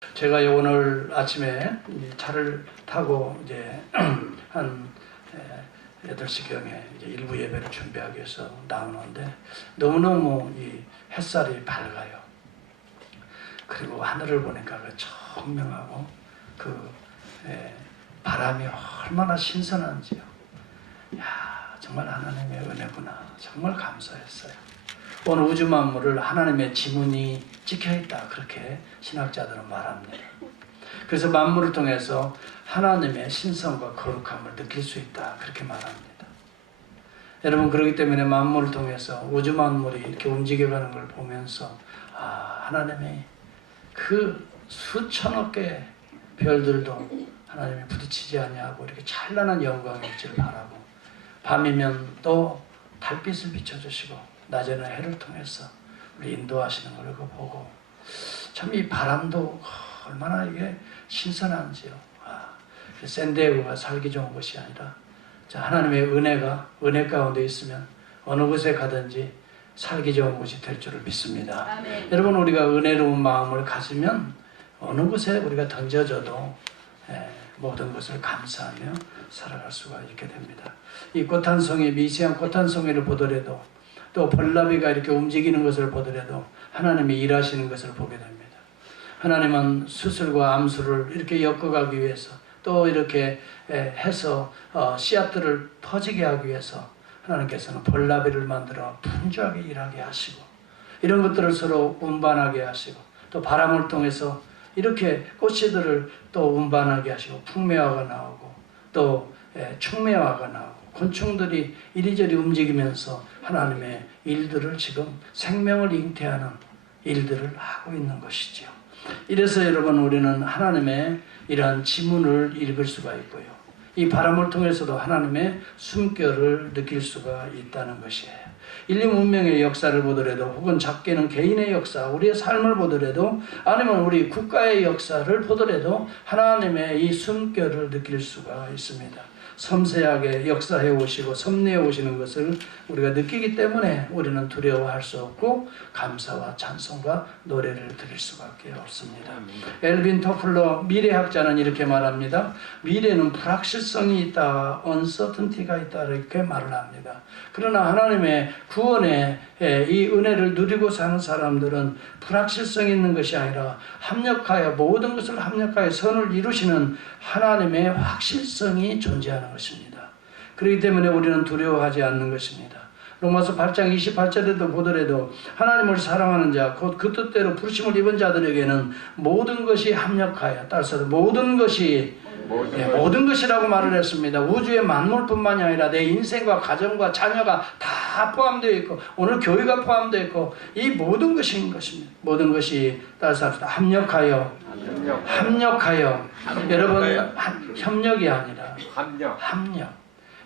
제가 오늘 아침에 차를 타고 이제 한 8시경에 이제 일부 예배를 준비하기 위해서 나오는데 너무너무 이 햇살이 밝아요. 그리고 하늘을 보니까 그 청명하고 그 바람이 얼마나 신선한지요. 야, 정말 하나님의 은혜구나. 정말 감사했어요. 오늘 우주 만물을 하나님의 지문이 찍혀있다, 그렇게 신학자들은 말합니다. 그래서 만물을 통해서 하나님의 신성과 거룩함을 느낄 수 있다, 그렇게 말합니다. 여러분, 그렇기 때문에 만물을 통해서 우주 만물이 이렇게 움직여가는 걸 보면서 하나님이 그 수천억 개의 별들도 하나님이 부딪히지 아니하고 이렇게 찬란한 영광의 빛을 바라고, 밤이면 또 달빛을 비춰주시고 낮에는 해를 통해서 우리 인도하시는 걸 보고 참 이 바람도 얼마나 이게 신선한지요. 샌디에고가 살기 좋은 곳이 아니라 하나님의 은혜 가운데 있으면 어느 곳에 가든지 살기 좋은 곳이 될 줄을 믿습니다. 아멘. 여러분, 우리가 은혜로운 마음을 가지면 어느 곳에 우리가 던져져도 모든 것을 감사하며 살아갈 수가 있게 됩니다. 이 꽃 한 송이, 미세한 꽃 한 송이를 보더라도, 또 벌나비가 이렇게 움직이는 것을 보더라도 하나님이 일하시는 것을 보게 됩니다. 하나님은 수술과 암수를 이렇게 엮어가기 위해서, 또 이렇게 해서 씨앗들을 퍼지게 하기 위해서 하나님께서는 벌나비를 만들어 분주하게 일하게 하시고, 이런 것들을 서로 운반하게 하시고, 또 바람을 통해서 이렇게 꽃씨들을 또 운반하게 하시고, 풍매화가 나오고 또 충매화가 나오고, 곤충들이 이리저리 움직이면서 하나님의 일들을, 지금 생명을 잉태하는 일들을 하고 있는 것이죠. 이래서 여러분, 우리는 하나님의 이러한 지문을 읽을 수가 있고요, 이 바람을 통해서도 하나님의 숨결을 느낄 수가 있다는 것이에요. 인류 문명의 역사를 보더라도, 혹은 작게는 개인의 역사, 우리의 삶을 보더라도, 아니면 우리 국가의 역사를 보더라도 하나님의 이 숨결을 느낄 수가 있습니다. 섬세하게 역사해 오시고 섭리해 오시는 것을 우리가 느끼기 때문에 우리는 두려워할 수 없고 감사와 찬송과 노래를 드릴 수밖에 없습니다. 엘빈 토플러 미래학자는 이렇게 말합니다. 미래는 불확실성이 있다, uncertainty가 있다, 이렇게 말을 합니다. 그러나 하나님의 구원의 이 은혜를 누리고 사는 사람들은 불확실성이 있는 것이 아니라 합력하여, 모든 것을 합력하여 선을 이루시는 하나님의 확실성이 존재하는 것입니다. 그렇기 때문에 우리는 두려워하지 않는 것입니다. 로마서 8장 28절에도 보더라도 하나님을 사랑하는 자, 곧 그 뜻대로 부르심을 입은 자들에게는 모든 것이 합력하여, 따라서 모든 것이라고 말을 했습니다. 우주의 만물뿐만이 아니라 내 인생과 가정과 자녀가 다 포함되어 있고, 오늘 교회가 포함되어 있고, 이 모든 것인 것입니다. 모든 것이, 따라서 합력하여. 여러분, 협력이 아니라 합력.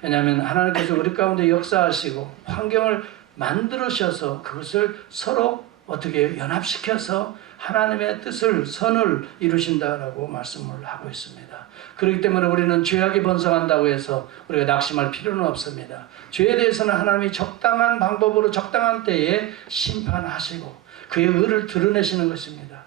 왜냐하면 하나님께서 우리 가운데 역사하시고 환경을 만들으셔서 그것을 서로 어떻게 연합시켜서 하나님의 뜻을, 선을 이루신다라고 말씀을 하고 있습니다. 그렇기 때문에 우리는 죄악이 번성한다고 해서 우리가 낙심할 필요는 없습니다. 죄에 대해서는 하나님이 적당한 방법으로 적당한 때에 심판하시고 그의 의를 드러내시는 것입니다.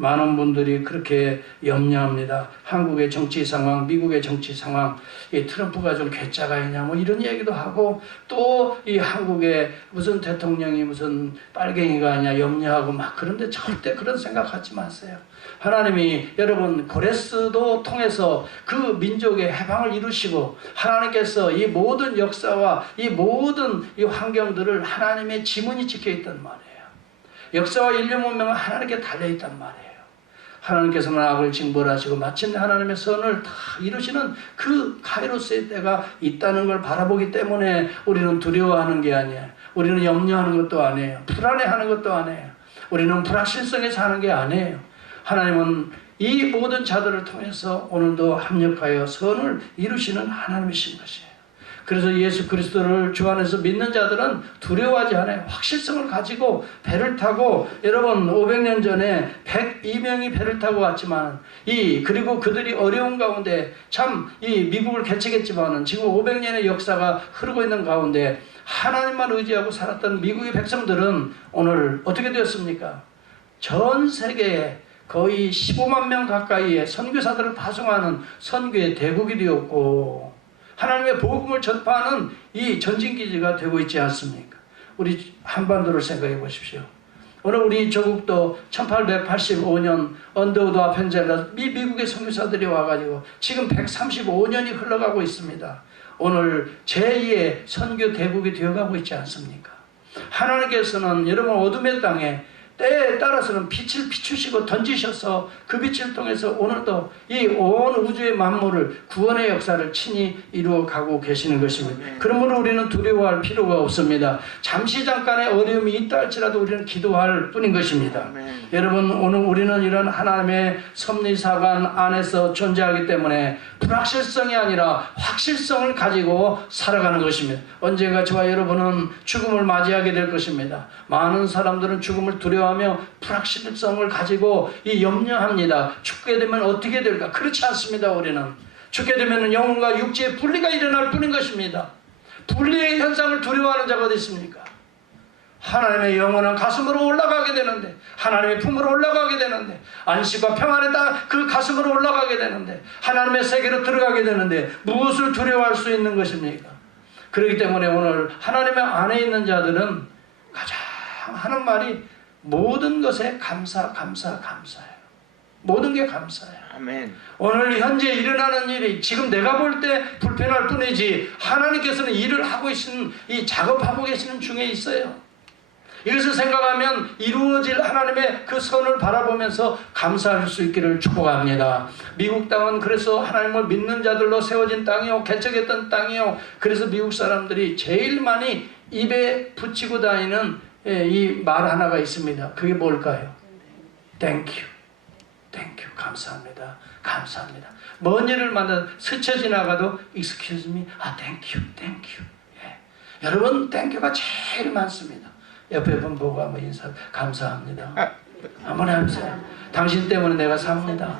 많은 분들이 그렇게 염려합니다. 한국의 정치 상황, 미국의 정치 상황, 이 트럼프가 좀 괴짜가 있냐, 뭐 이런 얘기도 하고, 또 이 한국의 무슨 대통령이 무슨 빨갱이가 아니냐 염려하고 막, 그런데 절대 그런 생각하지 마세요. 하나님이 여러분 고레스도 통해서 그 민족의 해방을 이루시고, 하나님께서 이 모든 역사와 이 모든 이 환경들을 하나님의 지문이 찍혀있단 말이에요. 역사와 인류 문명은 하나님께 달려있단 말이에요. 하나님께서는 악을 징벌하시고 마침내 하나님의 선을 다 이루시는 그 카이로스의 때가 있다는 걸 바라보기 때문에 우리는 두려워하는 게 아니에요. 우리는 염려하는 것도 아니에요. 불안해하는 것도 아니에요. 우리는 불확실성에 사는 게 아니에요. 하나님은 이 모든 자들을 통해서 오늘도 합력하여 선을 이루시는 하나님이신 것이에요. 그래서 예수 그리스도를 주 안에서 믿는 자들은 두려워하지 않아요. 확실성을 가지고 배를 타고, 여러분 500년 전에 102명이 배를 타고 왔지만, 그리고 그들이 어려운 가운데 참 이 미국을 개척했지만은 지금 500년의 역사가 흐르고 있는 가운데 하나님만 의지하고 살았던 미국의 백성들은 오늘 어떻게 되었습니까? 전 세계에 거의 15만 명 가까이의 선교사들을 파송하는 선교의 대국이 되었고 하나님의 복음을 전파하는 이 전진기지가 되고 있지 않습니까? 우리 한반도를 생각해 보십시오. 오늘 우리 조국도 1885년 언더우드와 펜젤라 미국의 선교사들이 와가지고 지금 135년이 흘러가고 있습니다. 오늘 제2의 선교 대국이 되어가고 있지 않습니까? 하나님께서는 여러분 어둠의 땅에 때에 따라서는 빛을 비추시고 던지셔서 그 빛을 통해서 오늘도 이 온 우주의 만물을 구원의 역사를 친히 이루어 가고 계시는 것입니다. 그러므로 우리는 두려워할 필요가 없습니다. 잠시 잠깐의 어려움이 있다 할지라도 우리는 기도할 뿐인 것입니다. 여러분 오늘 우리는 이런 하나님의 섭리사관 안에서 존재하기 때문에 불확실성이 아니라 확실성을 가지고 살아가는 것입니다. 언젠가 저와 여러분은 죽음을 맞이하게 될 것입니다. 많은 사람들은 죽음을 두려워하며 불확실성을 가지고 염려합니다. 죽게 되면 어떻게 될까? 그렇지 않습니다. 우리는 죽게 되면 영혼과 육체의 분리가 일어날 뿐인 것입니다. 분리의 현상을 두려워하는 자가 어디 있습니까? 하나님의 영원한 가슴으로 올라가게 되는데, 하나님의 품으로 올라가게 되는데, 안식과 평안의 땅 그 가슴으로 올라가게 되는데, 하나님의 세계로 들어가게 되는데 무엇을 두려워할 수 있는 것입니까? 그렇기 때문에 오늘 하나님의 안에 있는 자들은 가장 하는 말이 모든 것에 감사해요. 모든 게 감사해요. 아멘. 오늘 현재 일어나는 일이 지금 내가 볼 때 불편할 뿐이지 하나님께서는 일을 하고 계시는, 이 작업하고 계시는 중에 있어요. 이것을 생각하면 이루어질 하나님의 그 선을 바라보면서 감사할 수 있기를 축복합니다. 미국 땅은 그래서 하나님을 믿는 자들로 세워진 땅이요, 개척했던 땅이요. 그래서 미국 사람들이 제일 많이 입에 붙이고 다니는 이 말 하나가 있습니다. 그게 뭘까요? 땡큐. 땡큐. 감사합니다. 감사합니다. 먼 일을 만나 스쳐 지나가도 excuse me. 땡큐. 땡큐. 예. 여러분 땡큐가 제일 많습니다. 옆에 분 보고 한번 인사. 감사합니다. 한번 해보세요. 당신 때문에 내가 삽니다.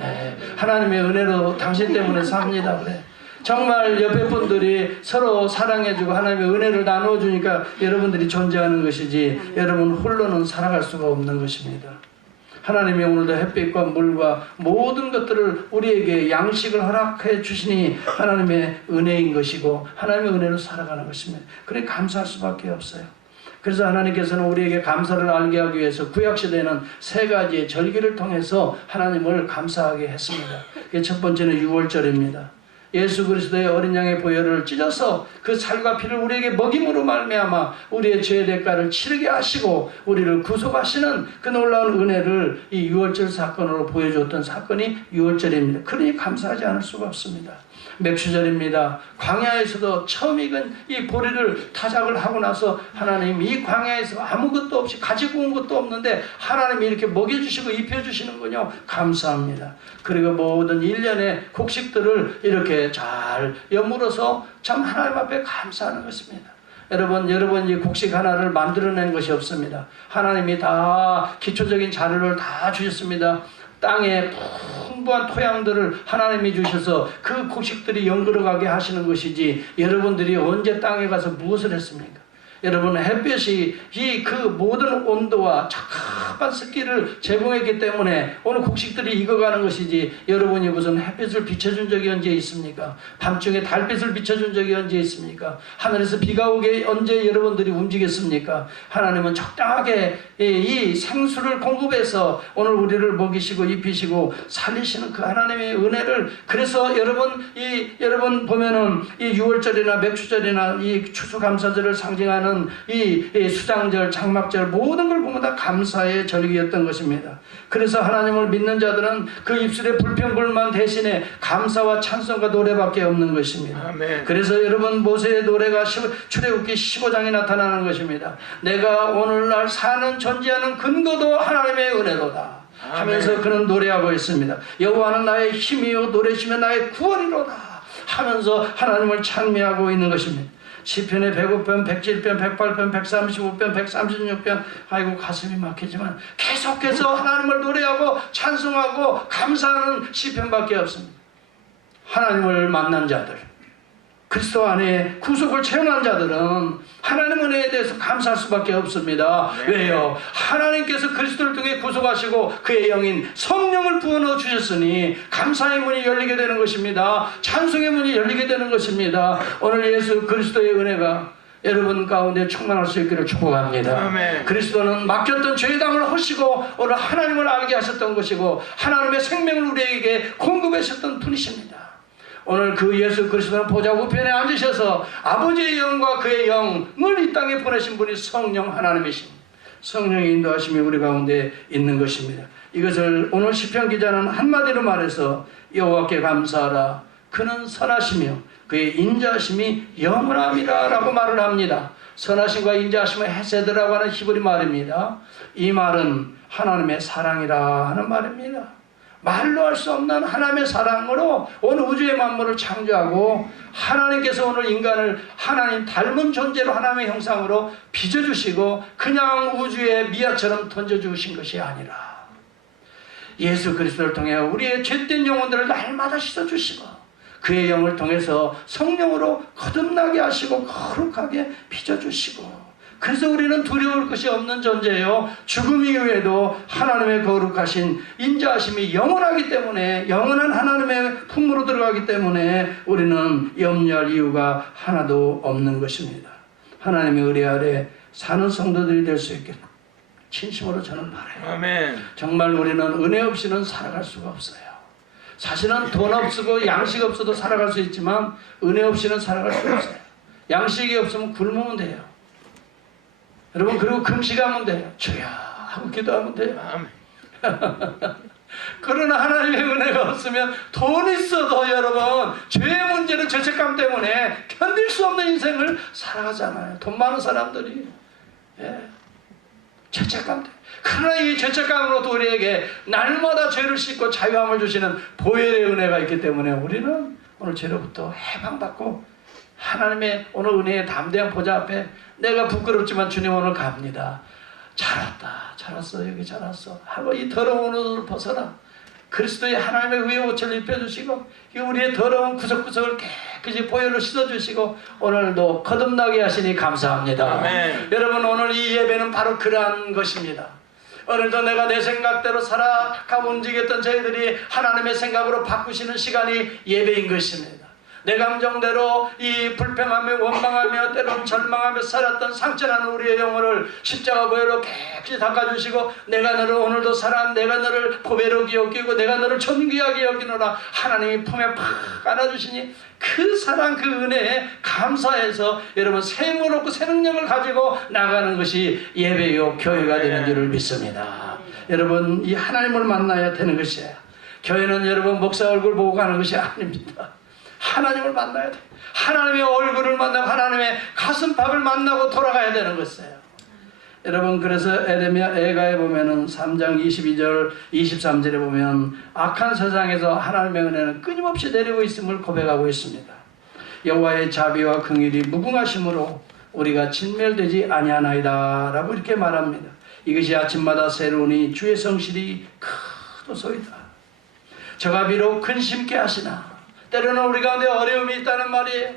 예. 하나님의 은혜로 당신 때문에 삽니다. 그래. 정말 옆에 분들이 서로 사랑해주고 하나님의 은혜를 나누어주니까 여러분들이 존재하는 것이지 여러분 홀로는 살아갈 수가 없는 것입니다. 하나님이 오늘도 햇빛과 물과 모든 것들을 우리에게 양식을 허락해 주시니 하나님의 은혜인 것이고 하나님의 은혜로 살아가는 것입니다. 그래 감사할 수밖에 없어요. 그래서 하나님께서는 우리에게 감사를 알게 하기 위해서 구약시대에는 3가지의 절기를 통해서 하나님을 감사하게 했습니다. 첫 번째는 유월절입니다. 예수 그리스도의 어린 양의 보혈을 찢어서 그 살과 피를 우리에게 먹임으로 말미암아 우리의 죄의 대가를 치르게 하시고 우리를 구속하시는 그 놀라운 은혜를 이 유월절 사건으로 보여줬던 사건이 유월절입니다. 그러니 감사하지 않을 수가 없습니다. 맥추절입니다. 광야에서도 처음 익은 이 보리를 타작을 하고 나서 하나님 이 광야에서 아무것도 없이 가지고 온 것도 없는데 하나님이 이렇게 먹여주시고 입혀주시는군요. 감사합니다. 그리고 모든 1년의 곡식들을 이렇게 잘 여물어서 참 하나님 앞에 감사하는 것입니다. 여러분 이 곡식 하나를 만들어낸 것이 없습니다. 하나님이 다 기초적인 자료를 다 주셨습니다. 땅에 풍부한 토양들을 하나님이 주셔서 그 곡식들이 연결어가게 하시는 것이지 여러분들이 언제 땅에 가서 무엇을 했습니까? 여러분 햇볕이 이 그 모든 온도와 적합한 습기를 제공했기 때문에 오늘 곡식들이 익어가는 것이지 여러분이 무슨 햇빛을 비춰준 적이 언제 있습니까? 밤중에 달빛을 비춰준 적이 언제 있습니까? 하늘에서 비가 오게 언제 여러분들이 움직였습니까? 하나님은 적당하게 이 생수를 공급해서 오늘 우리를 먹이시고 입히시고 살리시는 그 하나님의 은혜를 그래서 여러분 보면은 이 유월절이나 맥추절이나 이 추수감사절을 상징하는 이 수장절, 장막절 모든 걸 보면 다 감사의 절기였던 것입니다. 그래서 하나님을 믿는 자들은 그 입술의 불평불만 대신에 감사와 찬송과 노래밖에 없는 것입니다. 아멘. 그래서 여러분 모세의 노래가 출애굽기 15장에 나타나는 것입니다. 내가 오늘날 사는 존재하는 근거도 하나님의 은혜로다 하면서 그는 노래하고 있습니다. 여호와는 나의 힘이요 노래시며 나의 구원이로다 하면서 하나님을 찬미하고 있는 것입니다. 시편의 105편, 107편, 108편, 135편, 136편 아이고 가슴이 막히지만 계속해서 하나님을 노래하고 찬송하고 감사하는 시편밖에 없습니다. 하나님을 만난 자들 그리스도 안에 구속을 체험한 자들은 하나님 은혜에 대해서 감사할 수밖에 없습니다. 네. 왜요? 하나님께서 그리스도를 통해 구속하시고 그의 영인 성령을 부어넣어 주셨으니 감사의 문이 열리게 되는 것입니다. 찬송의 문이 열리게 되는 것입니다. 오늘 예수 그리스도의 은혜가 여러분 가운데 충만할 수 있기를 축복합니다. 아멘. 그리스도는 맡겼던 죄담을 허시고 오늘 하나님을 알게 하셨던 것이고 하나님의 생명을 우리에게 공급하셨던 분이십니다. 오늘 그 예수 그리스도는 보좌 우편에 앉으셔서 아버지의 영과 그의 영을 이 땅에 보내신 분이 성령 하나님이십니다. 성령의 인도하심이 우리 가운데 있는 것입니다. 이것을 오늘 시편 기자는 한마디로 말해서 여호와께 감사하라. 그는 선하시며 그의 인자하심이 영원함이라 라고 말을 합니다. 선하심과 인자하심을 헤세드라고 하는 히브리 말입니다. 이 말은 하나님의 사랑이라 하는 말입니다. 말로 할 수 없는 하나님의 사랑으로 온 우주의 만물을 창조하고 하나님께서 오늘 인간을 하나님 닮은 존재로 하나님의 형상으로 빚어주시고 그냥 우주의 미아처럼 던져주신 것이 아니라 예수 그리스도를 통해 우리의 죄된 영혼들을 날마다 씻어주시고 그의 영을 통해서 성령으로 거듭나게 하시고 거룩하게 빚어주시고 그래서 우리는 두려울 것이 없는 존재예요. 죽음 이후에도 하나님의 거룩하신 인자하심이 영원하기 때문에 영원한 하나님의 품으로 들어가기 때문에 우리는 염려할 이유가 하나도 없는 것입니다. 하나님의 의뢰 아래 사는 성도들이 될 수 있게 진심으로 저는 바라요. 아멘. 정말 우리는 은혜 없이는 살아갈 수가 없어요. 사실은 돈 없고 양식 없어도 살아갈 수 있지만 은혜 없이는 살아갈 수 없어요. 양식이 없으면 굶으면 돼요. 여러분 그리고 금식하면 돼요. 주야 하고 기도하면 돼요. 그러나 하나님의 은혜가 없으면 돈 있어도 여러분 죄의 문제는 죄책감 때문에 견딜 수 없는 인생을 살아가잖아요. 돈 많은 사람들이 죄책감 때문에. 그러나 이 죄책감으로도 우리에게 날마다 죄를 씻고 자유함을 주시는 보혈의 은혜가 있기 때문에 우리는 오늘 죄로부터 해방받고 하나님의 오늘 은혜의 담대한 보좌 앞에 내가 부끄럽지만 주님 오늘 갑니다. 잘 왔다. 잘 왔어. 여기 잘 왔어. 하고 이 더러운 옷을 벗어라. 그리스도의 하나님의 의의 옷을 입혀주시고 우리의 더러운 구석구석을 깨끗이 보혈로 씻어주시고 오늘도 거듭나게 하시니 감사합니다. 아멘. 여러분 오늘 이 예배는 바로 그러한 것입니다. 오늘도 내가 내 생각대로 살아가고 움직였던 저희들이 하나님의 생각으로 바꾸시는 시간이 예배인 것입니다. 내 감정대로 이 불평하며 원망하며 때로는 절망하며 살았던 상처나는 우리의 영혼을 십자가 보혈로 깨끗이 닦아주시고 내가 너를 오늘도 사랑 내가 너를 보배로 여기고 내가 너를 존귀하게 여기노라 하나님이 품에 팍 안아주시니 그 사랑 그 은혜에 감사해서 여러분 새 힘을 얻고 새 능력을 가지고 나가는 것이 예배요 교회가 되는 줄을 믿습니다. 여러분 이 하나님을 만나야 되는 것이에요. 교회는 여러분 목사 얼굴 보고 가는 것이 아닙니다. 하나님을 만나야 돼. 하나님의 얼굴을 만나고 하나님의 가슴팍을 만나고 돌아가야 되는 것이에요. 여러분 그래서 에레미야 애가에 보면은 3장 22절 23절에 보면 악한 세상에서 하나님의 은혜는 끊임없이 내리고 있음을 고백하고 있습니다. 여호와의 자비와 긍휼이 무궁하심으로 우리가 진멸되지 아니하나이다 라고 이렇게 말합니다. 이것이 아침마다 새로우니 주의 성실이 크도소이다. 저가 비록 근심케 하시나 때로는 우리 가운데 어려움이 있다는 말이에요.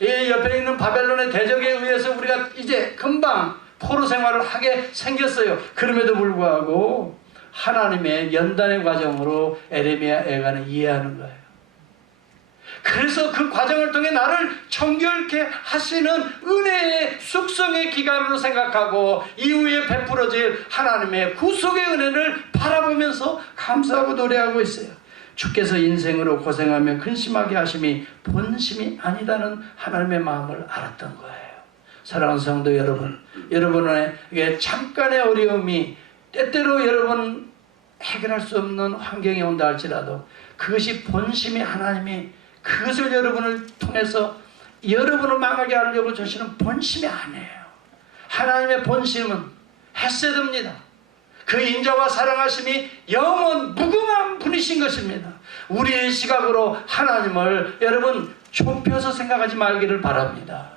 이 옆에 있는 바벨론의 대적에 의해서 우리가 이제 금방 포로 생활을 하게 생겼어요. 그럼에도 불구하고 하나님의 연단의 과정으로 에레미야 애가는 이해하는 거예요. 그래서 그 과정을 통해 나를 정결케 하시는 은혜의 숙성의 기간으로 생각하고 이후에 베풀어질 하나님의 구속의 은혜를 바라보면서 감사하고 노래하고 있어요. 주께서 인생으로 고생하며 근심하게 하심이 본심이 아니다는 하나님의 마음을 알았던 거예요. 사랑하는 성도 여러분, 여러분에게 잠깐의 어려움이 때때로 여러분 해결할 수 없는 환경이 온다 할지라도 그것이 본심이 하나님이 그것을 여러분을 통해서 여러분을 망하게 하려고 주시는 본심이 아니에요. 하나님의 본심은 헤세드입니다. 그 인자와 사랑하심이 영원 무궁한 분이신 것입니다. 우리의 시각으로 하나님을 여러분 좁혀서 생각하지 말기를 바랍니다.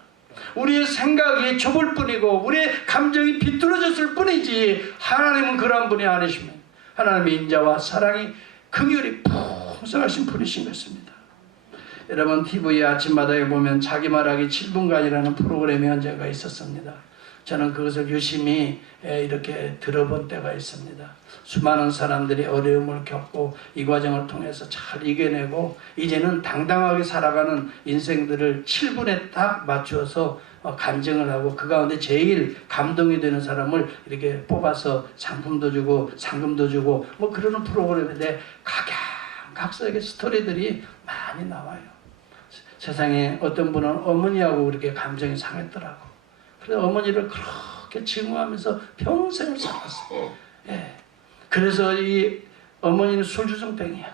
우리의 생각이 좁을 뿐이고 우리의 감정이 비뚤어졌을 뿐이지 하나님은 그러한 분이 아니십니다. 하나님의 인자와 사랑이 긍휼이 풍성하신 분이신 것입니다. 여러분 TV 아침마당에 보면 자기 말하기 7분간이라는 프로그램이 언제가 있었습니다. 저는 그것을 유심히 이렇게 들어본 때가 있습니다. 수많은 사람들이 어려움을 겪고 이 과정을 통해서 잘 이겨내고 이제는 당당하게 살아가는 인생들을 7분에 딱 맞추어서 간증을 하고 그 가운데 제일 감동이 되는 사람을 이렇게 뽑아서 상품도 주고 상금도 주고 뭐 그러는 프로그램인데 각각색의 스토리들이 많이 나와요. 세상에 어떤 분은 어머니하고 그렇게 감정이 상했더라고. 그래서 어머니를 그렇게 증오하면서 평생을 살았어요. 예. 그래서 이 어머니는 술주정뱅이야.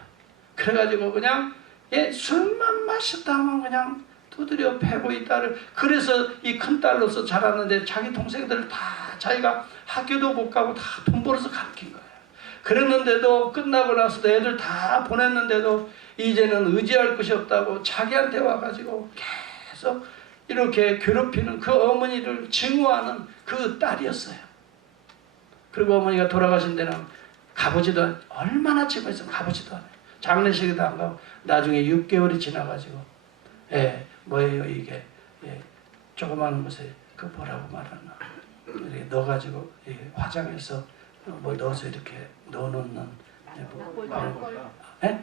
그래가지고 그냥 술만 마셨다 하면 그냥 두드려 패고 이 딸을, 그래서 이 큰딸로서 자랐는데 자기 동생들을 다 자기가 학교도 못 가고 다 돈 벌어서 가르친 거예요. 그랬는데도 끝나고 나서 애들 다 보냈는데도 이제는 의지할 것이 없다고 자기한테 와가지고 계속 이렇게 괴롭히는 그 어머니를 증오하는 그 딸이었어요. 그리고 어머니가 돌아가신 데는 가보지도 않아요. 얼마나 증오해서 가보지도 않아요. 장례식에도 안 가고 나중에 6개월이 지나가지고 뭐예요 이게 조그마한 것에 그 뭐라고 말하나 이렇게 넣어가지고 화장해서 뭐 넣어서 이렇게 넣어놓는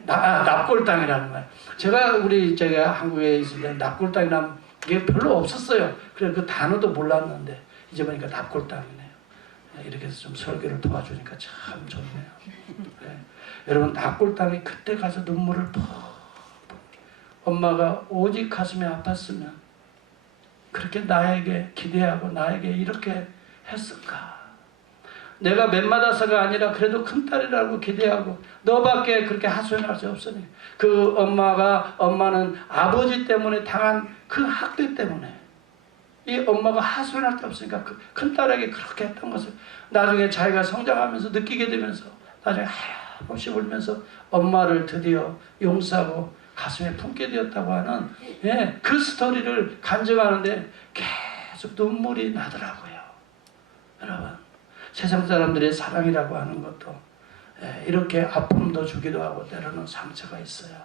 납골당이라는 말. 제가 한국에 있을 때 납골당이라는 게 별로 없었어요. 그래서 그 단어도 몰랐는데 이제 보니까 납골당이네요. 이렇게 해서 좀 설교를 도와주니까 참 좋네요. 여러분 납골당이 그때 가서 눈물을 푹, 엄마가 오직 가슴이 아팠으면 그렇게 나에게 기대하고 나에게 이렇게 했을까. 내가 맨마다사가 아니라 그래도 큰딸이라고 기대하고 너밖에 그렇게 하소연할 수 없으니 그 엄마는 아버지 때문에 당한 그 학대 때문에 이 엄마가 하소연할 데 없으니까 그 큰딸에게 그렇게 했던 것을 나중에 자기가 성장하면서 느끼게 되면서 나중에 하염없이 울면서 엄마를 드디어 용서하고 가슴에 품게 되었다고 하는 그 스토리를 간증하는데 계속 눈물이 나더라고요. 여러분 세상 사람들의 사랑이라고 하는 것도 이렇게 아픔도 주기도 하고 때로는 상처가 있어요.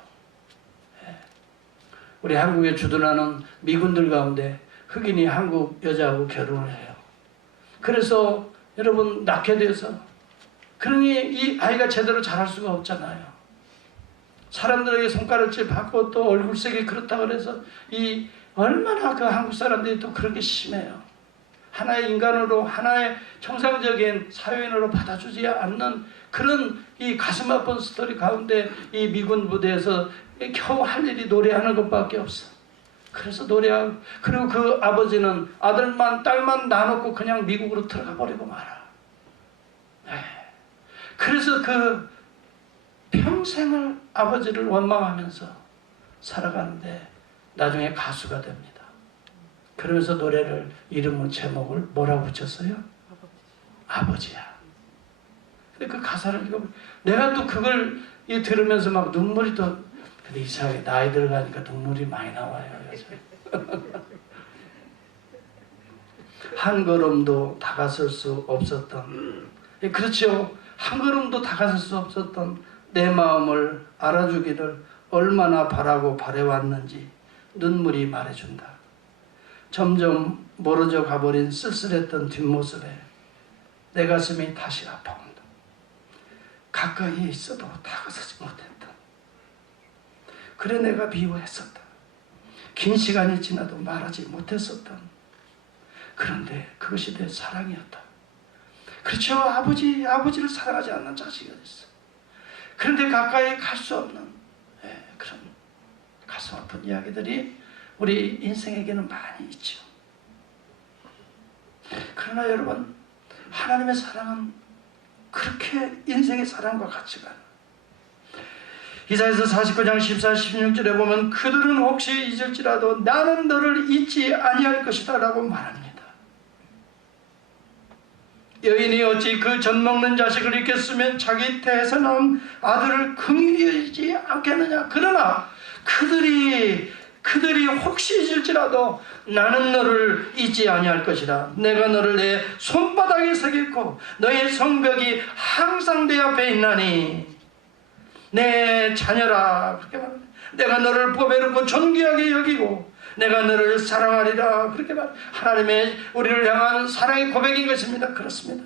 우리 한국에 주둔하는 미군들 가운데 흑인이 한국 여자하고 결혼을 해요. 그래서 여러분 낳게 돼서 그러니 이 아이가 제대로 자랄 수가 없잖아요. 사람들에게 손가락질 받고 또 얼굴색이 그렇다 그래서 이 얼마나 그 한국 사람들이 또 그런 게 심해요. 하나의 인간으로 하나의 정상적인 사회인으로 받아주지 않는 그런 이 가슴 아픈 스토리 가운데 이 미군 부대에서 겨우 할 일이 노래하는 것밖에 없어. 그래서 노래하고 그리고 그 아버지는 아들만 딸만 놔놓고 그냥 미국으로 들어가 버리고 말아. 그래서 그 평생을 아버지를 원망하면서 살아가는데 나중에 가수가 됩니다. 그러면서 노래를 이름은 제목을 뭐라고 붙였어요? 아버지야. 근데 그 가사를 읽어보면 내가 또 그걸 들으면서 막 눈물이 또 근데 이상하게 나이 들어가니까 눈물이 많이 나와요. 한 걸음도 다가설 수 없었던 그렇죠. 한 걸음도 다가설 수 없었던 내 마음을 알아주기를 얼마나 바라고 바래왔는지 눈물이 말해준다. 점점 멀어져 가버린 쓸쓸했던 뒷모습에 내 가슴이 다시 아파온다. 가까이에 있어도 다가서지 못했다. 그래 내가 미워했었다. 긴 시간이 지나도 말하지 못했었다. 그런데 그것이 내 사랑이었다. 그렇죠. 아버지를 사랑하지 않는 자식이 됐어. 그런데 가까이 갈 수 없는 그런 가슴 아픈 이야기들이 우리 인생에게는 많이 있죠. 그러나 여러분 하나님의 사랑은 그렇게 인생의 사랑과 같이 가는 이사야서 49장 14, 16절에 보면 그들은 혹시 잊을지라도 나는 너를 잊지 아니할 것이다 라고 말합니다. 여인이 어찌 그 젖먹는 자식을 잊겠으면 자기 태에서 나온 아들을 긍휼히 여기지 않겠느냐. 그러나 그들이 혹시 잊을지라도 나는 너를 잊지 아니할 것이다. 내가 너를 내 손바닥에 새겼고 너의 성벽이 항상 내 앞에 있나니 내 자녀라. 그렇게 말합니다. 내가 너를 보배롭고 존귀하게 여기고 내가 너를 사랑하리라. 그렇게 말 하나님의 우리를 향한 사랑의 고백인 것입니다. 그렇습니다.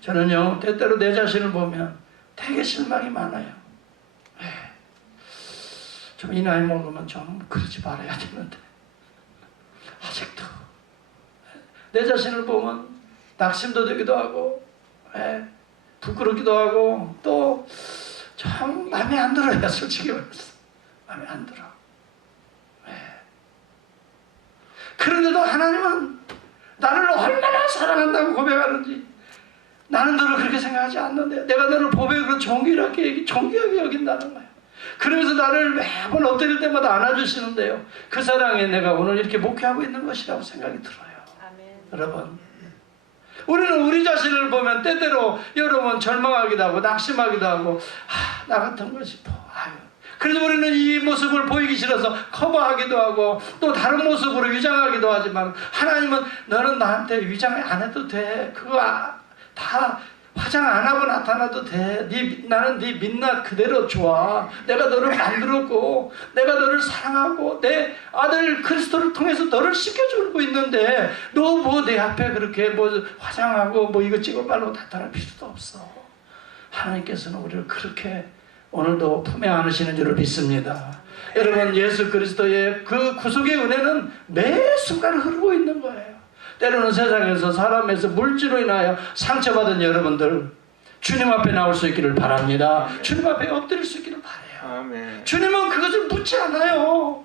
저는요 때때로 내 자신을 보면 되게 실망이 많아요. 좀 이 나이 먹으면 좀 그러지 말아야 되는데 아직도 내 자신을 보면 낙심도 되기도 하고 부끄럽기도 하고 또 참 마음에 안 들어요. 솔직히 말해서 마음에 안 들어. 그런데도 하나님은 나를 얼마나 사랑한다고 고백하는지 나는 너를 그렇게 생각하지 않는데 내가 너를 보배로 존귀하게 여긴다는 거예요. 그러면서 나를 매번 엎드릴 때마다 안아주시는데요. 그 사랑에 내가 오늘 이렇게 목회하고 있는 것이라고 생각이 들어요. 아멘. 여러분 우리는 우리 자신을 보면 때때로 여러분 절망하기도 하고 낙심하기도 하고 나 같은 거 싶어. 그래서 우리는 이 모습을 보이기 싫어서 커버하기도 하고 또 다른 모습으로 위장하기도 하지만 하나님은 너는 나한테 위장 안 해도 돼. 그거 다 화장 안 하고 나타나도 돼. 나는 네 민낯 그대로 좋아. 내가 너를 만들었고 내가 너를 사랑하고 내 아들 그리스도를 통해서 너를 씻겨주고 있는데 너 뭐 내 앞에 그렇게 뭐 화장하고 뭐 이거 찍어발로 나타날 필요도 없어. 하나님께서는 우리를 그렇게 오늘도 품에 안으시는 줄을 믿습니다. 여러분 예수 그리스도의 그 구속의 은혜는 매 순간 흐르고 있는 거예요. 때로는 세상에서 사람에서 물질로 인하여 상처받은 여러분들 주님 앞에 나올 수 있기를 바랍니다. 주님 앞에 엎드릴 수 있기를 바라요. 주님은 그것을 묻지 않아요.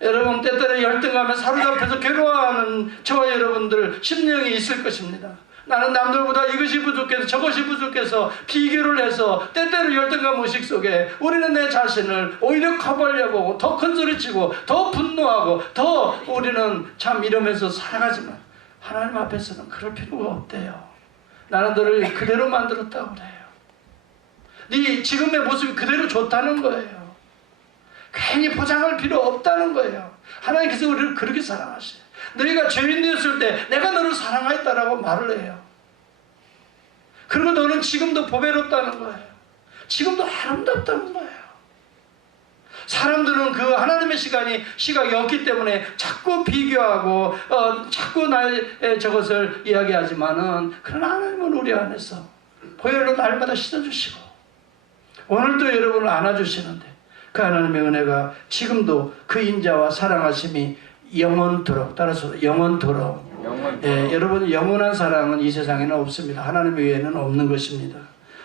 여러분 때때로 열등감에 사로잡혀서 괴로워하는 저와 여러분들 심령이 있을 것입니다. 나는 남들보다 이것이 부족해서 저것이 부족해서 비교를 해서 때때로 열등감 의식 속에 우리는 내 자신을 오히려 커버하려고 더 큰소리치고 더 분노하고 더 우리는 참 이러면서 살아가지만 하나님 앞에서는 그럴 필요가 없대요. 나는 너를 그대로 만들었다고 그래요. 네 지금의 모습이 그대로 좋다는 거예요. 괜히 포장할 필요 없다는 거예요. 하나님께서 우리를 그렇게 사랑하셔요. 너희가 죄인 되었을 때 내가 너를 사랑하였다라고 말을 해요. 그리고 너는 지금도 보배롭다는 거예요. 지금도 아름답다는 거예요. 사람들은 그 하나님의 시각이 없기 때문에 자꾸 비교하고 자꾸 나의 저것을 이야기하지만은 그러나 하나님은 우리 안에서 보혈로 날마다 씻어주시고 오늘도 여러분을 안아주시는데 그 하나님의 은혜가 지금도 그 인자와 사랑하심이 영원토록 따라서 영원토록 여러분 영원한 사랑은 이 세상에는 없습니다. 하나님 외에는 없는 것입니다.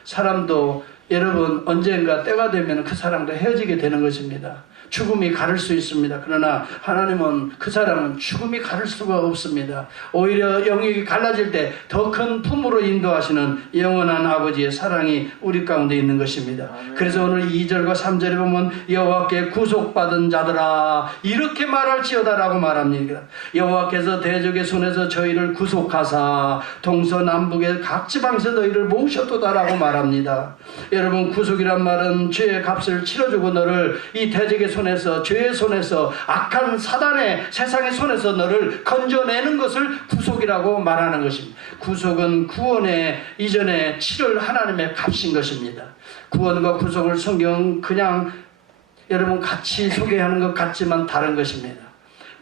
사람도 여러분 언젠가 때가 되면 그 사람과 헤어지게 되는 것입니다. 죽음이 가를 수 있습니다. 그러나 하나님은 그 사람은 죽음이 가를 수가 없습니다. 오히려 영역이 갈라질 때 더 큰 품으로 인도하시는 영원한 아버지의 사랑이 우리 가운데 있는 것입니다. 그래서 오늘 2절과 3절에 보면 여호와께 구속받은 자들아 이렇게 말할지어다라고 말합니다. 여호와께서 대적의 손에서 저희를 구속하사 동서남북의 각 지방에서 너희를 모으셨도다라고 말합니다. 여러분 구속이란 말은 죄의 값을 치러주고 너를 이 대적의 손에서 죄의 손에서 악한 사단의 세상의 손에서 너를 건져내는 것을 구속이라고 말하는 것입니다. 구속은 구원의 이전에 치를 하나님의 값인 것입니다. 구원과 구속을 성경은 그냥 여러분 같이 소개하는 것 같지만 다른 것입니다.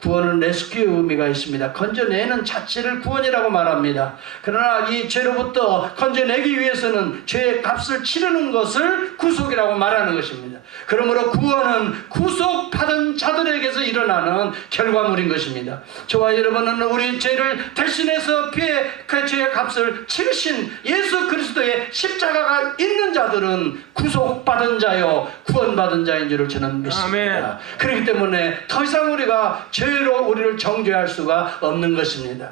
구원은 레스큐의 의미가 있습니다. 건져내는 자체를 구원이라고 말합니다. 그러나 이 죄로부터 건져내기 위해서는 죄의 값을 치르는 것을 구속이라고 말하는 것입니다. 그러므로 구원은 구속받은 자들에게서 일어나는 결과물인 것입니다. 저와 여러분은 우리 죄를 대신해서 피해 그 죄의 값을 치르신 예수 그리스도의 십자가가 있는 자들은 구속받은 자요 구원받은 자인 줄을 저는 믿습니다. 아멘. 그렇기 때문에 더 이상 우리가 죄로 우리를 정죄할 수가 없는 것입니다.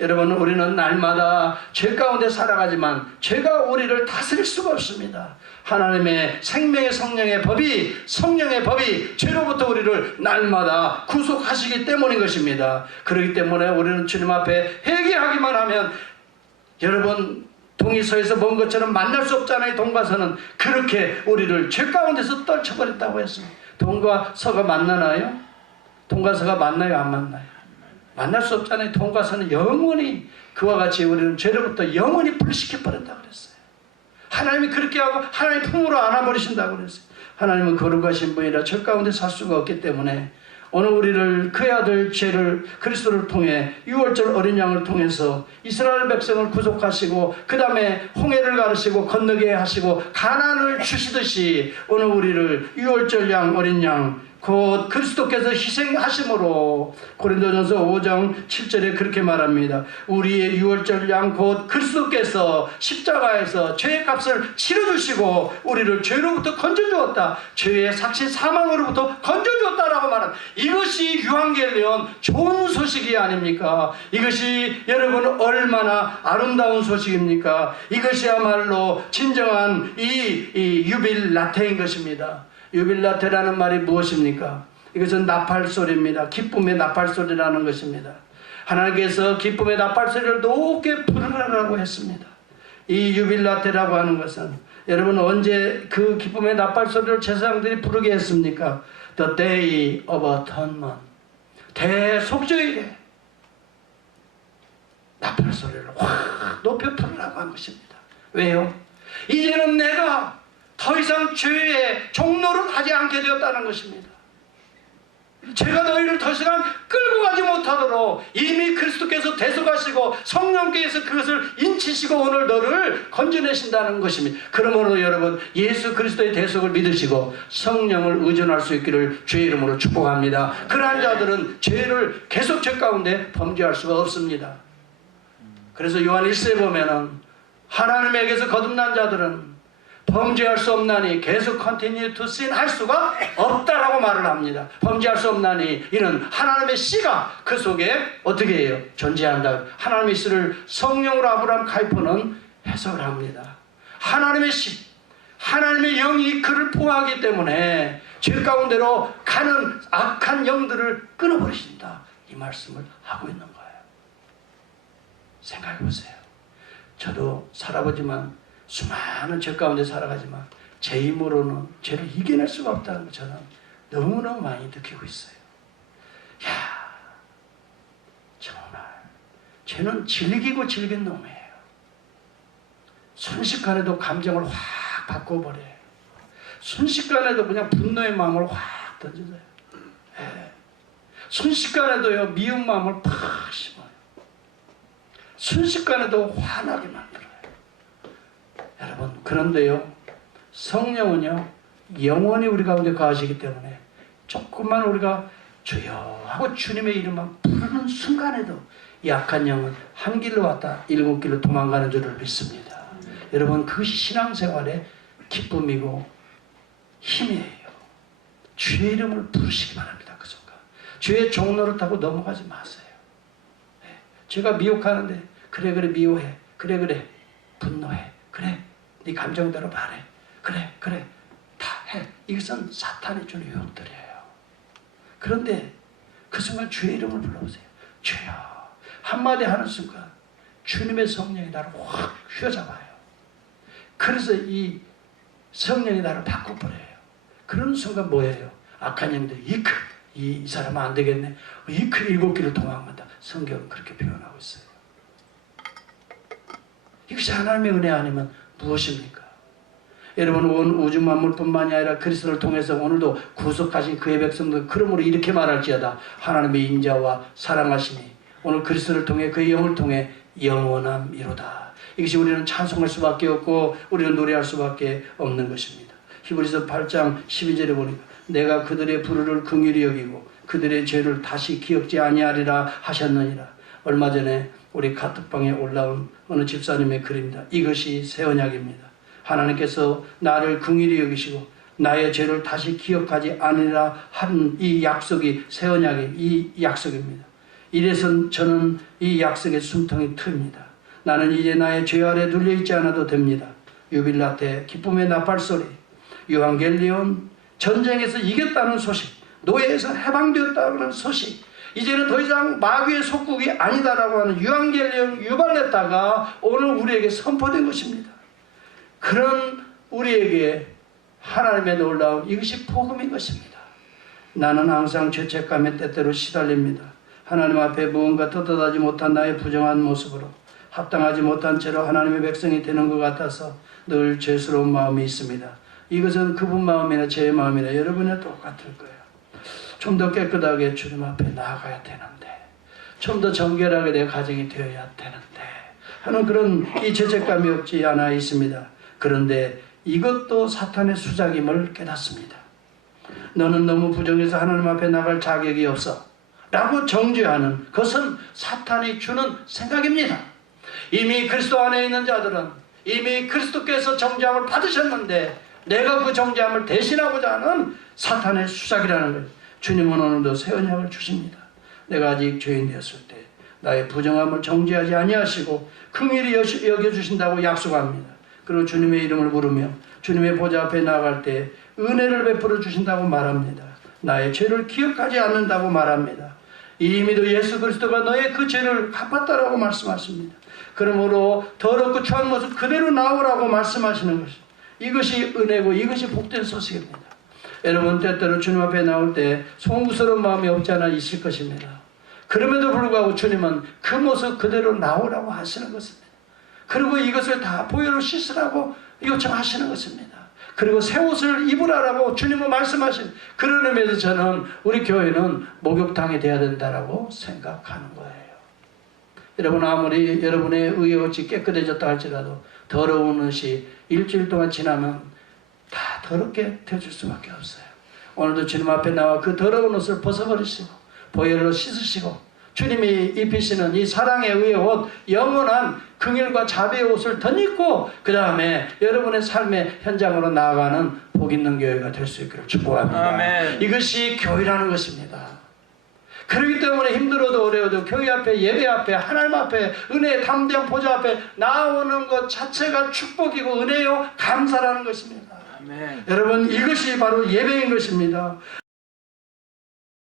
여러분 우리는 날마다 죄 가운데 살아가지만 죄가 우리를 다스릴 수가 없습니다. 하나님의 생명의 성령의 법이 죄로부터 우리를 날마다 구속하시기 때문인 것입니다. 그렇기 때문에 우리는 주님 앞에 회개하기만 하면 여러분 동이서에서 먼 것처럼 만날 수 없잖아요. 동과 서는 그렇게 우리를 죄 가운데서 떨쳐버렸다고 했습니다. 동과 서가 만나나요? 동과 서가 만나요? 안 만나요? 만날 수 없잖아요. 동과 서는 영원히 그와 같이 우리는 죄로부터 영원히 불식해버렸다고 그랬어요. 하나님이 그렇게 하고 하나님 품으로 안아버리신다고 그랬어요. 하나님은 거룩하신 분이라 저 가운데 살 수가 없기 때문에 오늘 우리를 그의 아들 죄를 그리스도를 통해 유월절 어린 양을 통해서 이스라엘 백성을 구속하시고 그 다음에 홍해를 가르시고 건너게 하시고 가나안을 주시듯이 오늘 우리를 유월절 양 어린 양 곧 그리스도께서 희생하심으로 고린도전서 5장 7절에 그렇게 말합니다. 우리의 유월절 양 곧 그리스도께서 십자가에서 죄의 값을 치러주시고 우리를 죄로부터 건져주었다. 죄의 삭신 사망으로부터 건져주었다라고 말합니다. 이것이 유한겔리온 좋은 소식이 아닙니까? 이것이 여러분 얼마나 아름다운 소식입니까? 이것이야말로 진정한 이 유빌라테인 것입니다. 유빌라테라는 말이 무엇입니까? 이것은 나팔소리입니다. 기쁨의 나팔소리라는 것입니다. 하나님께서 기쁨의 나팔소리를 높게 부르라고 했습니다. 이 유빌라테라고 하는 것은 여러분 언제 그 기쁨의 나팔소리를 제사장들이 부르게 했습니까? The day of atonement. 대속죄일에 나팔소리를 확 높여 부르라고 한 것입니다. 왜요? 이제는 내가 더 이상 죄의 종노릇 하지 않게 되었다는 것입니다. 제가 너희를 더 이상 끌고 가지 못하도록 이미 그리스도께서 대속하시고 성령께서 그것을 인치시고 오늘 너를 건져내신다는 것입니다. 그러므로 여러분 예수 그리스도의 대속을 믿으시고 성령을 의존할 수 있기를 주의 이름으로 축복합니다. 그러한 자들은 죄를 계속 죄 가운데 범죄할 수가 없습니다. 그래서 요한 1세에 보면은 하나님에게서 거듭난 자들은 범죄할 수 없나니 계속 continue to sin 할 수가 없다라고 말을 합니다. 범죄할 수 없나니 이는 하나님의 씨가 그 속에 어떻게 해요? 존재한다. 하나님의 씨를 성령으로 아브라함 카이퍼는 해석을 합니다. 하나님의 씨, 하나님의 영이 그를 보호하기 때문에 죄 가운데로 가는 악한 영들을 끊어버리신다. 이 말씀을 하고 있는 거예요. 생각해 보세요. 저도 살아보지만 수많은 죄 가운데 살아가지만 제 힘으로는 죄를 이겨낼 수가 없다는 걸 저는 너무너무 많이 느끼고 있어요. 야, 정말 죄는 즐기고 즐긴 놈이에요. 순식간에도 감정을 확 바꿔버려요. 순식간에도 그냥 분노의 마음을 확 던져줘요. 예. 순식간에도요 미운 마음을 팍 심어요. 순식간에도 화나게 만들어요. 여러분 그런데요 성령은요 영원히 우리 가운데 거하시기 때문에 조금만 우리가 주여 하고 주님의 이름만 부르는 순간에도 약한 영은 한 길로 왔다 7길로 도망가는 줄을 믿습니다. 여러분 그것이 신앙생활의 기쁨이고 힘이에요. 주의 이름을 부르시기 바랍니다. 그 순간 주의 종노릇하고 넘어가지 마세요. 제가 미혹하는데 그래 미워해 그래 분노해 그래 네 감정대로 말해 그래 다 해. 이것은 사탄이 주는 유혹들이에요. 그런데 그 순간 주의 이름을 불러보세요. 주여 한마디 하는 순간 주님의 성령이 나를 확 휘어잡아요. 그래서 이 성령이 나를 바꿔버려요. 그런 순간 뭐예요? 악한 영들이 이 사람은 안 되겠네. 7길을 도망간다. 성경은 그렇게 표현하고 있어요. 이것이 하나님의 은혜 아니면 무엇입니까? 여러분 온 우주 만물뿐만이 아니라 그리스도를 통해서 오늘도 구속하신 그의 백성들 그러므로 이렇게 말할지어다 하나님의 인자와 사랑하시니 오늘 그리스도를 통해 그의 영을 통해 영원함이로다. 이것이 우리는 찬송할 수밖에 없고 우리는 노래할 수밖에 없는 것입니다. 히브리서 8장 12절에 보니까 내가 그들의 불의를 긍휼히 여기고 그들의 죄를 다시 기억지 아니하리라 하셨느니라. 얼마 전에 우리 카톡방에 올라온 어느 집사님의 글입니다. 이것이 새 언약입니다. 하나님께서 나를 긍휼히 여기시고 나의 죄를 다시 기억하지 않으리라 한 이 약속이 새 언약의 이 약속입니다. 이래서 저는 이 약속의 숨통이 트입니다. 나는 이제 나의 죄 아래 눌려있지 않아도 됩니다. 유빌라테 기쁨의 나팔소리, 유한겔리온 전쟁에서 이겼다는 소식, 노예에서 해방되었다는 소식, 이제는 더 이상 마귀의 속국이 아니다라고 하는 유한겔리온 유발레타가 오늘 우리에게 선포된 것입니다. 그런 우리에게 하나님의 놀라운 이것이 복음인 것입니다. 나는 항상 죄책감에 때때로 시달립니다. 하나님 앞에 무언가 떳떳하지 못한 나의 부정한 모습으로 합당하지 못한 채로 하나님의 백성이 되는 것 같아서 늘 죄스러운 마음이 있습니다. 이것은 그분 마음이나 제 마음이나 여러분의 똑같을 거예요. 좀 더 깨끗하게 주님 앞에 나아가야 되는데, 좀 더 정결하게 내 가정이 되어야 되는데 하는 그런 이 죄책감이 없지 않아 있습니다. 그런데 이것도 사탄의 수작임을 깨닫습니다. 너는 너무 부정해서 하나님 앞에 나갈 자격이 없어 라고 정죄하는 것은 사탄이 주는 생각입니다. 이미 그리스도 안에 있는 자들은 이미 그리스도께서 정죄함을 받으셨는데 내가 그 정죄함을 대신하고자 하는 사탄의 수작이라는 거예요. 주님은 오늘도 새 언약을 주십니다. 내가 아직 죄인되었을 때 나의 부정함을 정죄하지 아니하시고 긍휼히 여겨주신다고 약속합니다. 그리고 주님의 이름을 부르며 주님의 보좌 앞에 나아갈 때 은혜를 베풀어 주신다고 말합니다. 나의 죄를 기억하지 않는다고 말합니다. 이미도 예수 그리스도가 너의 그 죄를 갚았다라고 말씀하십니다. 그러므로 더럽고 추한 모습 그대로 나오라고 말씀하시는 것입니다. 이것이 은혜고 이것이 복된 소식입니다. 여러분 때때로 주님 앞에 나올 때 송구스러운 마음이 없지 않아 있을 것입니다. 그럼에도 불구하고 주님은 그 모습 그대로 나오라고 하시는 것입니다. 그리고 이것을 다 보혈로 씻으라고 요청하시는 것입니다. 그리고 새 옷을 입으라라고 주님은 말씀하신 그런 의미에서 저는 우리 교회는 목욕탕이 되어야 된다라고 생각하는 거예요. 여러분 아무리 여러분의 의의 옷이 깨끗해졌다 할지라도 더러운 옷이 일주일 동안 지나면 다 더럽게 되어질 수밖에 없어요. 오늘도 주님 앞에 나와 그 더러운 옷을 벗어버리시고 보혈로 씻으시고 주님이 입히시는 이 사랑의 의의 옷, 영원한 긍휼과 자비의 옷을 덧입고 그 다음에 여러분의 삶의 현장으로 나아가는 복 있는 교회가 될 수 있기를 축복합니다. 아멘. 이것이 교회라는 것입니다. 그렇기 때문에 힘들어도 어려워도 교회 앞에 예배 앞에 하나님 앞에 은혜의 담대한 보좌 앞에 나오는 것 자체가 축복이고 은혜요 감사라는 것입니다. 아멘. 여러분 이것이 바로 예배인 것입니다.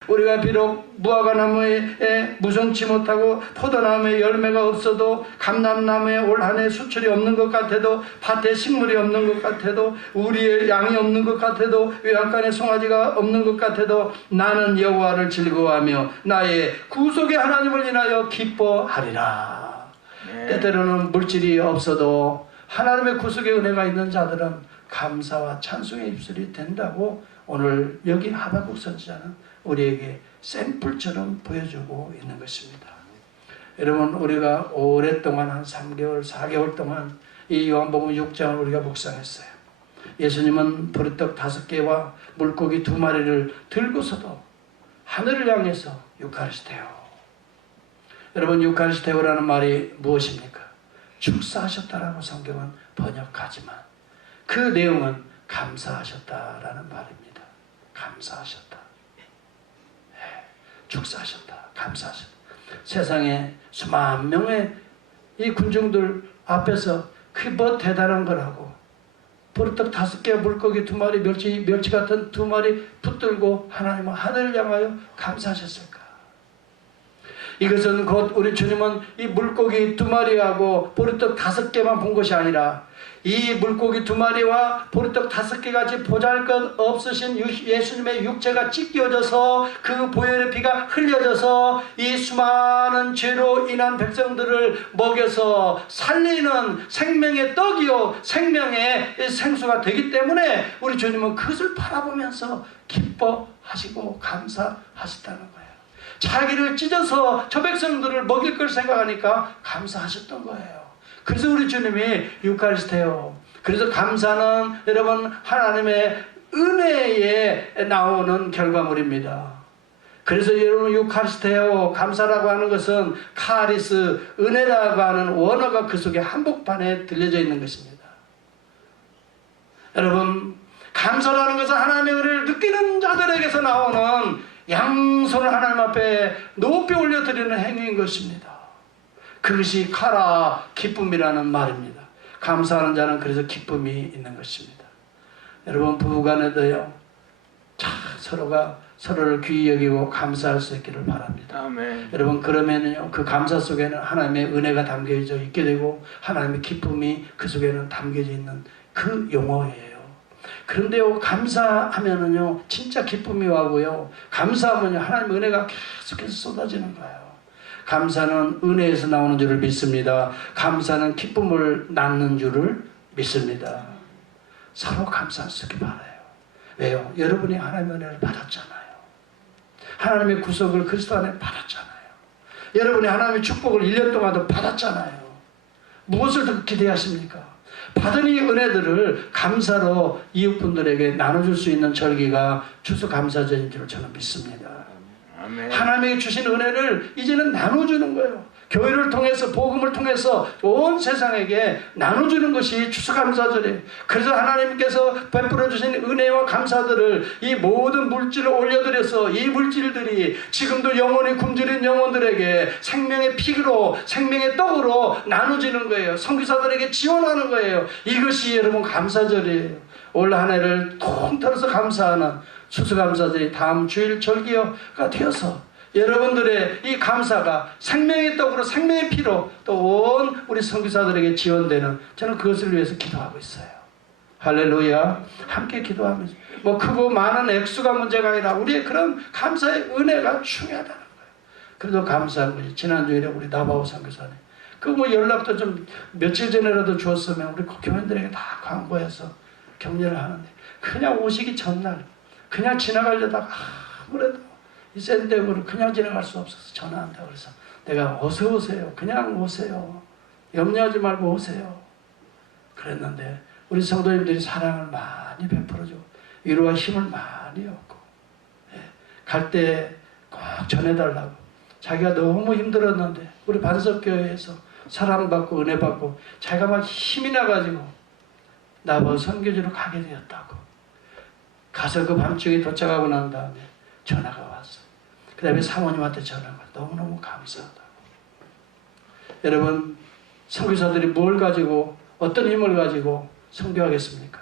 우리가 비록 무화과나무에 무성치 못하고 포도나무에 열매가 없어도 감람나무에 올 한 해 수출이 없는 것 같아도 밭에 식물이 없는 것 같아도 우리의 양이 없는 것 같아도 외양간에 송아지가 없는 것 같아도 나는 여호와를 즐거워하며 나의 구속의 하나님을 인하여 기뻐하리라. 네. 때때로는 물질이 없어도 하나님의 구속의 은혜가 있는 자들은 감사와 찬송의 입술이 된다고 오늘 여기 하박국 선지자는 우리에게 샘플처럼 보여주고 있는 것입니다. 여러분 우리가 오랫동안 한 3개월, 4개월 동안 이 요한복음 6장을 우리가 묵상했어요. 예수님은 보리떡 5개와 물고기 2마리를 들고서도 하늘을 향해서 유카리스테오. 여러분 유카리스테오라는 말이 무엇입니까? 축사하셨다라고 성경은 번역하지만 그 내용은 감사하셨다라는 말입니다. 감사하셨다. 축사하셨다. 감사하셨다. 세상에 수만 명의 이 군중들 앞에서 그게 뭐 대단한 거라고 보리떡 5개 물고기 2마리 멸치 같은 2마리 붙들고 하나님은 하늘을 향하여 감사하셨을까? 이것은 곧 우리 주님은 이 물고기 2마리하고 보리떡 5개만 본 것이 아니라 이 물고기 2마리와 보리떡 5개 같이 보잘것 없으신 예수님의 육체가 찢겨져서 그 보혈의 피가 흘려져서 이 수많은 죄로 인한 백성들을 먹여서 살리는 생명의 떡이요 생명의 생수가 되기 때문에 우리 주님은 그것을 바라보면서 기뻐하시고 감사하셨다는 거예요. 자기를 찢어서 저 백성들을 먹일 걸 생각하니까 감사하셨던 거예요. 그래서 우리 주님이 유카리스테요. 그래서 감사는 여러분 하나님의 은혜에 나오는 결과물입니다. 그래서 여러분 유카리스테요 감사라고 하는 것은 카리스 은혜라고 하는 원어가 그 속에 한복판에 들려져 있는 것입니다. 여러분 감사라는 것은 하나님의 은혜를 느끼는 자들에게서 나오는 양손을 하나님 앞에 높이 올려드리는 행위인 것입니다. 그것이 카라 기쁨이라는 말입니다. 감사하는 자는 그래서 기쁨이 있는 것입니다. 여러분 부부간에도요 서로가 서로를 귀히 여기고 감사할 수 있기를 바랍니다. 아멘. 여러분 그러면요 그 감사 속에는 하나님의 은혜가 담겨져 있게 되고 하나님의 기쁨이 그 속에는 담겨져 있는 그 용어예요. 그런데요 감사하면은요 진짜 기쁨이 와고요 감사하면요 하나님의 은혜가 계속해서 쏟아지는 거예요. 감사는 은혜에서 나오는 줄을 믿습니다. 감사는 기쁨을 낳는 줄을 믿습니다. 서로 감사하시기 바라요. 왜요? 여러분이 하나님의 은혜를 받았잖아요. 하나님의 구속을 그리스도 안에 받았잖아요. 여러분이 하나님의 축복을 1년 동안도 받았잖아요. 무엇을 더 기대하십니까? 받은 이 은혜들을 감사로 이웃분들에게 나눠줄 수 있는 절기가 추수감사절인 줄 저는 믿습니다. 아멘. 하나님이 주신 은혜를 이제는 나눠주는 거예요. 교회를 통해서 복음을 통해서 온 세상에게 나눠주는 것이 추수감사절이에요. 그래서 하나님께서 베풀어 주신 은혜와 감사들을 이 모든 물질을 올려드려서 이 물질들이 지금도 영혼이 굶주린 영혼들에게 생명의 피로 생명의 떡으로 나눠지는 거예요. 선교사들에게 지원하는 거예요. 이것이 여러분 감사절이에요. 올 한 해를 통틀어서 감사하는 추수감사절이 다음 주일 절기가 되어서 여러분들의 이 감사가 생명의 떡으로 생명의 피로 또 온 우리 선교사들에게 지원되는, 저는 그것을 위해서 기도하고 있어요. 할렐루야. 함께 기도하면서 뭐 크고 많은 액수가 문제가 아니라 우리의 그런 감사의 은혜가 중요하다는 거예요. 그래도 감사한 거지. 지난주에 우리 나바오 선교사님 그 뭐 연락도 좀 며칠 전에라도 주었으면 우리 교인들에게 다 광고해서 격려를 하는데 그냥 오시기 전날 그냥 지나가려다가 아무래도 이 샌드백으로 그냥 지나갈 수 없어서 전화한다. 그래서 내가 어서 오세요. 그냥 오세요. 염려하지 말고 오세요. 그랬는데 우리 성도님들이 사랑을 많이 베풀어주고 위로와 힘을 많이 얻고 갈 때 꼭 전해달라고. 자기가 너무 힘들었는데 우리 반석교회에서 사랑받고 은혜받고 자기가 막 힘이 나가지고 나보고 선교지로 가게 되었다고. 가서 그 밤중에 도착하고 난 다음에 전화가 왔어. 그 다음에 사모님한테 전화가 너무너무 감사하다고. 여러분 선교사들이 뭘 가지고 어떤 힘을 가지고 선교하겠습니까?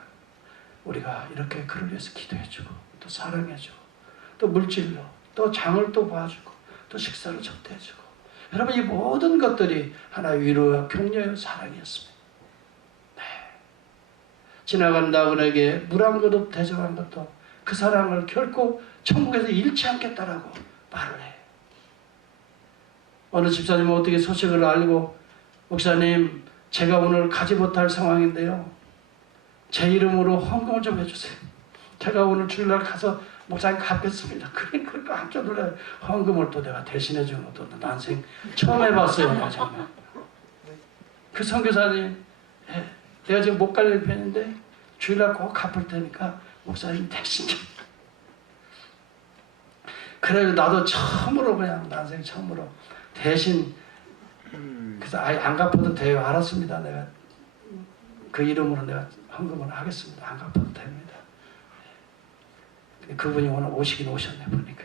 우리가 이렇게 그를 위해서 기도해주고 또 사랑해주고 또 물질로 또 장을 또 봐주고 또 식사를 접대해주고 여러분 이 모든 것들이 하나의 위로와 격려의 사랑이었습니다. 네. 지나간 나그네에게 물 한 그릇 대접한 것도 그 사랑을 결코 천국에서 잃지 않겠다라고 말을 해요. 어느 집사님은 어떻게 소식을 알고 목사님 제가 오늘 가지 못할 상황인데요. 제 이름으로 헌금을 좀 해주세요. 제가 오늘 주일날 가서 목사님 갚겠습니다. 그러니까 깜짝 놀라요. 헌금을 또 내가 대신해 주는 것도 난생 처음 해봤어요. 정말. 그 선교사님 내가 지금 못 갈 편인데 주일날 꼭 갚을 테니까 목사님 대신 좀. 그래서 나도 처음으로 그냥 난생 처음으로 대신 그래서 아예 안 갚아도 돼요. 알았습니다. 내가 그 이름으로 내가 헌금을 하겠습니다. 안 갚아도 됩니다. 그분이 오늘 오시긴 오셨네 보니까.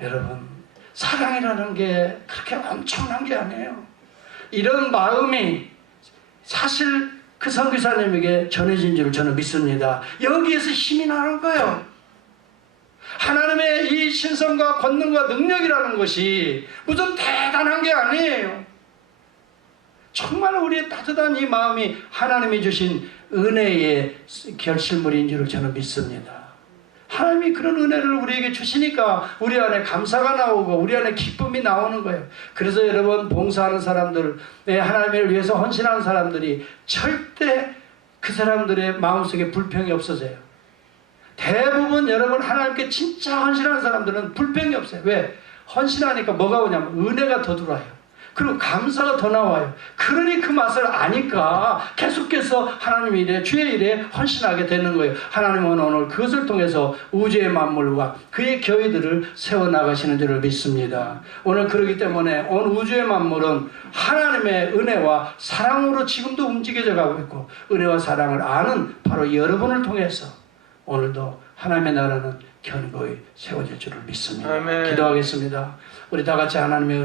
여러분 사랑이라는 게 그렇게 엄청난 게 아니에요. 이런 마음이 사실 그 선교사님에게 전해진 줄 저는 믿습니다. 여기에서 힘이 나는 거예요. 하나님의 이 신성과 권능과 능력이라는 것이 무슨 대단한 게 아니에요. 정말 우리의 따뜻한 이 마음이 하나님이 주신 은혜의 결실물인 줄 저는 믿습니다. 하나님이 그런 은혜를 우리에게 주시니까 우리 안에 감사가 나오고 우리 안에 기쁨이 나오는 거예요. 그래서 여러분 봉사하는 사람들, 하나님을 위해서 헌신하는 사람들이 절대 그 사람들의 마음속에 불평이 없어져요. 대부분 여러분 하나님께 진짜 헌신하는 사람들은 불평이 없어요. 왜? 헌신하니까 뭐가 오냐면 은혜가 더 들어와요. 그리고 감사가 더 나와요. 그러니 그 맛을 아니까 계속해서 하나님 일에 주의 일에 헌신하게 되는 거예요. 하나님은 오늘 그것을 통해서 우주의 만물과 그의 교회들을 세워나가시는 줄을 믿습니다. 오늘 그렇기 때문에 온 우주의 만물은 하나님의 은혜와 사랑으로 지금도 움직여져 가고 있고 은혜와 사랑을 아는 바로 여러분을 통해서 오늘도 하나님의 나라는 견고히 세워질 줄을 믿습니다. 아멘. 기도하겠습니다. 우리 다 같이 하나님의